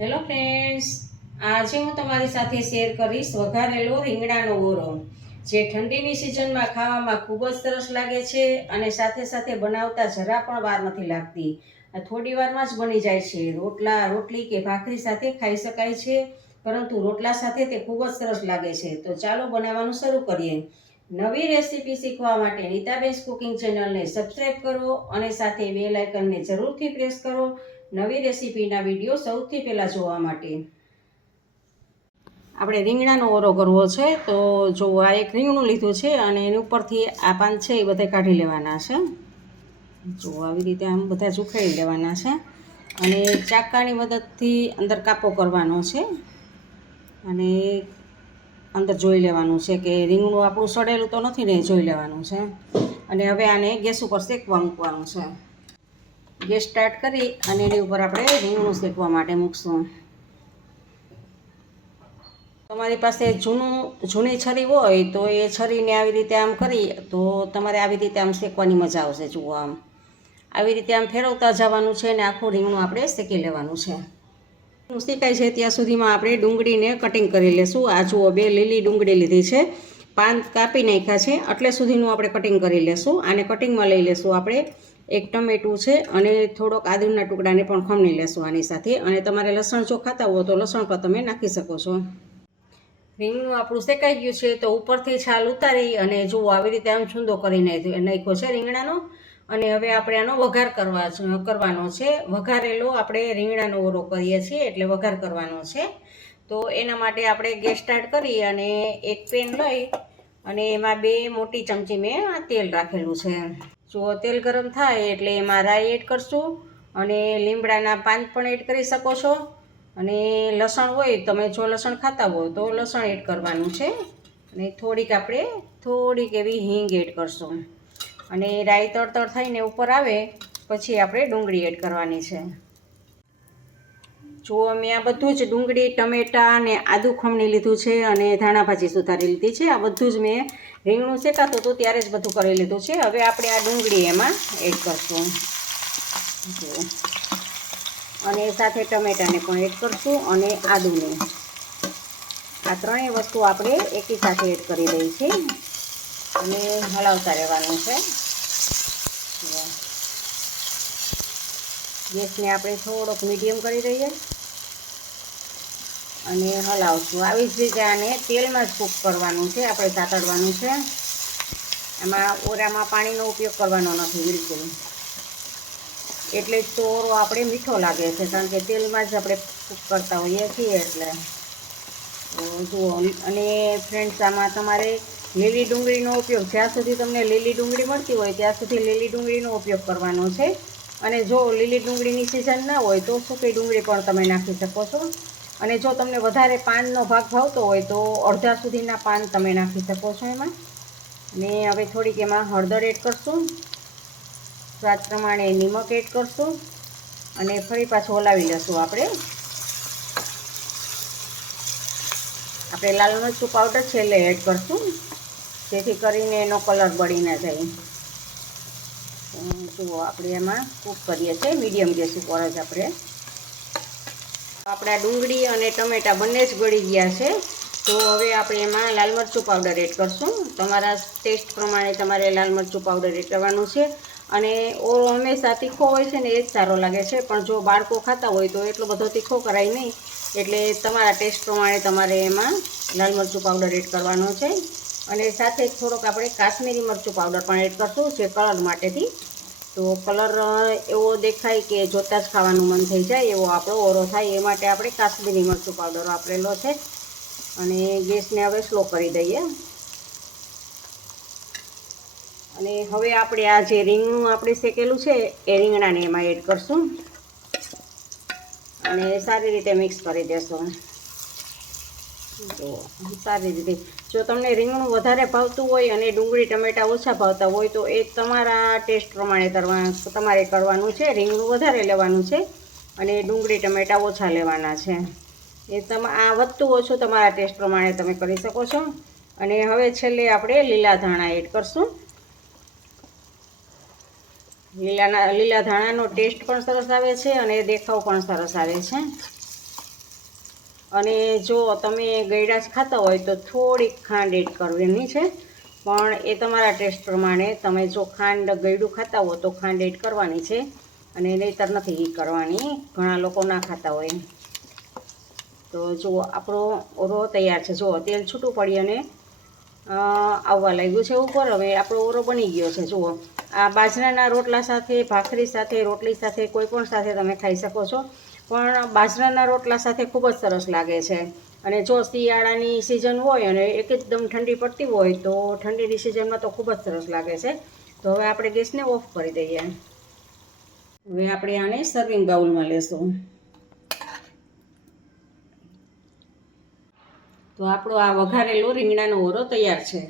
Hello friends, આજે હું તમારી સાથે શેર કરીશ વઘારેલો રીંગણાનો ઓરો, જે ઠંડીની સિઝનમાં ખાવામાં ખૂબ જ સરસ લાગે છે અને સાથે સાથે બનાવતા જરા પણ વાર નથી લાગતી. આ થોડી વારમાં જ બની જાય છે. રોટલી કે ભાખરી સાથે ખાઈ શકાય છે, પરંતુ રોટલા સાથે તે ખૂબ જ સરસ લાગે છે. તો ચાલો બનાવવાનું શરૂ કરીએ. નવી રેસીપી શીખવા માટે નીતાબેન કુકિંગ ચેનલને સબસ્ક્રાઈબ કરો અને સાથે બેલ આઇકનને જરૂરથી પ્રેસ કરો નવી રેસીપીના વિડીયો સૌથી પહેલાં જોવા માટે. આપણે રીંગણાનો ઓરો કરવો છે, તો જો આ એક રીંગણું લીધું છે અને એની ઉપરથી આ પાન છે એ બધા કાઢી લેવાના છે. જો આવી રીતે આમ બધા ઉખાડી લેવાના છે અને ચાકાની મદદથી અંદર કાપો કરવાનો છે અને અંદર જોઈ લેવાનું છે કે રીંગણું આપણું સડેલું તો નથી ને, જોઈ લેવાનું છે. અને હવે આને ગેસ ઉપર શેકવા મૂકવાનું છે. ગેસ સ્ટાર્ટ કરી અને એની ઉપર આપણે રીંગણું શેકવા માટે મૂકશું. તમારી પાસે જૂની છરી હોય તો એ છરીને આવી રીતે આમ કરી તો તમારે આવી રીતે આમ શેકવાની મજા આવશે. જુઓ, આમ આવી રીતે આમ ફેરવતા જવાનું છે અને આખું રીંગણું આપણે શેકી લેવાનું છે. શેકાય છે ત્યાં સુધીમાં આપણે ડુંગળીને કટિંગ કરી લેશું. આ જુઓ, 2 લીલી ડુંગળી લીધી છે, પાન કાપી નાખ્યા છે, એટલે સુધીનું આપણે કટિંગ કરી લેશું. આને કટિંગમાં લઈ લેશું. આપણે એક ટમેટું છે અને થોડોક આદુના ટુકડાને પણ ખમણી લેશું આની સાથે. અને તમારે લસણ જો ખાતા હો તો લસણ પણ તમે નાખી શકો છો. રીંગણું આપણું શેકાઈ ગયું છે, તો ઉપરથી છાલ ઉતારી અને જુઓ આવી રીતે આમ છૂંદો કરી નાખ્યો છે રીંગણાનો. અને હવે આપણે આનો વઘાર કરવાનો છે. વઘારેલો આપણે રીંગણાનો ઓરો કરીએ છીએ એટલે વઘાર કરવાનો છે. તો એના માટે આપણે ગેસ સ્ટાર્ટ કરી અને એક પેન લઈ અને એમાં 2 મોટી ચમચી મેં તેલ રાખેલું છે. જો તેલ ગરમ થાય એટલે એમાં રાઈ એડ કરશું અને લીમડાના પાન પણ એડ કરી શકો છો. અને લસણ હોય, તમે જો લસણ ખાતા હોય તો લસણ એડ કરવાનું છે. અને થોડીક એવી હિંગ એડ કરશું. અને રાઈ તડતડ થઈને ઉપર આવે પછી આપણે ડુંગળી એડ કરવાની છે. જો મેં આ બધું જ ડુંગળી, ટમેટાં અને આદું ખમણી લીધું છે અને ધાણા ભાજી સુધારી લીધી છે. આ બધું જ મેં રીંગણું શેકાતું હતું ત્યારે જ બધું કરી લીધું છે. હવે આપણે આ ડુંગળી એમાં એડ કરશું અને સાથે ટમેટાને પણ એડ કરશું અને આદુને. આ ત્રણેય વસ્તુ આપણે એકી સાથે એડ કરી દઈએ છીએ અને હલાવતા રહેવાનું છે. ગેસને આપણે થોડોક મીડિયમ કરી દઈએ અને હલાવશું. આવી જ રીતે આને તેલમાં જ કૂક કરવાનું છે, આપણે સાતડવાનું છે. આમાં ઓરામાં પાણીનો ઉપયોગ કરવાનો નથી બિલકુલ. એટલે જ તો ઓરો આપણે મીઠો લાગે છે, કારણ કે તેલમાં જ આપણે કૂક કરતા હોઈએ છીએ એટલે. તો જુઓ, અને ફ્રેન્ડ્સ આમાં તમારે લીલી ડુંગળીનો ઉપયોગ, જ્યાં સુધી તમને લીલી ડુંગળી મળતી હોય ત્યાં સુધી લીલી ડુંગળીનો ઉપયોગ કરવાનો છે. અને જો લીલી ડુંગળીની સિઝન ના હોય તો સૂકી ડુંગળી પણ તમે નાખી શકો છો. અને જો તમને વધારે પાનનો ભાગ ભાવતો હોય તો અડધા સુધીના પાન તમે નાખી શકો છો એમાં. ને હવે થોડીક એમાં હળદર એડ કરશું, સ્વાદ પ્રમાણે નિમક એડ કરશું અને ફરી પાછું હલાવી લઈશું. આપણે લાલ મરચું પાવડર છેલ્લે એડ કરશું, જેથી કરીને એનો કલર બળી ના જાય. જુઓ, આપણે એમાં કૂક કરીએ છીએ મીડિયમ ગેસ ઉપર જ. આપણા ડુંગળી અને ટમેટાં બંને જ ગળી ગયા છે. તો હવે આપણે એમાં લાલ મરચું પાવડર એડ કરશું. તમારા ટેસ્ટ પ્રમાણે તમારે લાલ મરચું પાવડર એડ કરવાનું છે. અને ઓરો હંમેશા તીખો હોય છે ને એ જ સારો લાગે છે, પણ જો બાળકો ખાતા હોય તો એટલો બધો તીખો કરાય નહીં. એટલે તમારા ટેસ્ટ પ્રમાણે તમારે એમાં લાલ મરચું પાવડર એડ કરવાનો છે. અને સાથે થોડોક આપણે કાશ્મીરી મરચું પાવડર પણ એડ કરશું, જે કલર માટેથી. તો કલર એવો દેખાય કે જોતાં જ ખાવાનું મન થઈ જાય એવો આપણો ઓરો થાય, એ માટે આપણે કાશ્મીરી મરચું પાવડર વાપરેલો છે. અને ગેસને હવે સ્લો કરી દઈએ. અને હવે આપણે આ જે રીંગણું આપણે શેકેલું છે એ રીંગણાને એમાં એડ કરશું અને સારી રીતે મિક્સ કરી દેશું. તો સારી રીતે, જો તમને રીંગણું વધારે ભાવતું હોય અને ડુંગળી ટમેટાં ઓછા ભાવતા હોય તો એ તમારા ટેસ્ટ પ્રમાણે તમારે કરવાનું છે. રીંગણું વધારે લેવાનું છે અને ડુંગળી ટમેટાં ઓછા લેવાના છે. આ વધતું ઓછું તમારા ટેસ્ટ પ્રમાણે તમે કરી શકો છો. અને હવે છેલ્લે આપણે લીલા ધાણા એડ કરશું. લીલા ધાણાનો ટેસ્ટ પણ સરસ આવે છે અને દેખાવ પણ સરસ આવે છે. અને જો તમે ગળ્યા જ ખાતા હોય તો થોડીક ખાંડ એડ કરવાની છે, પણ એ તમારા ટેસ્ટ પ્રમાણે. તમે જો ખાંડ ગળ્યું ખાતા હો તો ખાંડ એડ કરવાની છે, અને નહીંતર નથી કરવાની. ઘણા લોકો ના ખાતા હોય. તો જુઓ આપણો ઓરો તૈયાર છે. જુઓ તેલ છૂટું પડી અને આવવા લાગ્યું છે ઉપર. હવે આપણો ઓરો બની ગયો છે. જુઓ આ બાજરાના રોટલા સાથે, ભાખરી સાથે, રોટલી સાથે, કોઈ પણ સાથે તમે ખાઈ શકો છો, પણ બાજરાના રોટલા સાથે ખૂબ જ સરસ લાગે છે. અને જો શિયાળાની સિઝન હોય અને એકદમ ઠંડી પડતી હોય તો ઠંડીની સિઝનમાં તો ખૂબ જ સરસ લાગે છે. તો હવે આપણે ગેસને ઓફ કરી દઈએ. હવે આપણે આને સર્વિંગ બાઉલમાં લેશું. તો આપણો આ વઘારેલો રીંગણાનો ઓરો તૈયાર છે.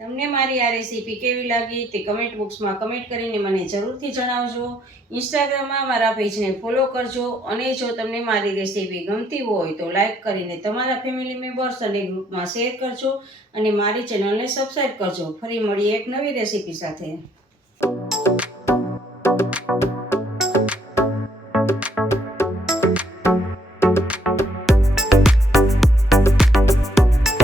તમને મારી આ રેસીપી કેવી લાગી તે કમેન્ટ બોક્સમાં કમેન્ટ કરીને મને જરૂરથી જણાવજો. ઇન્સ્ટાગ્રામમાં મારા પેજને ફોલો કરજો, અને જો તમને મારી રેસીપી ગમતી હોય તો લાઈક કરીને તમારા ફેમિલી મેમ્બર્સ અને ગ્રુપમાં શેર કરજો, અને મારી ચેનલને સબસ્ક્રાઈબ કરજો. ફરી મળીએ એક નવી રેસીપી સાથે.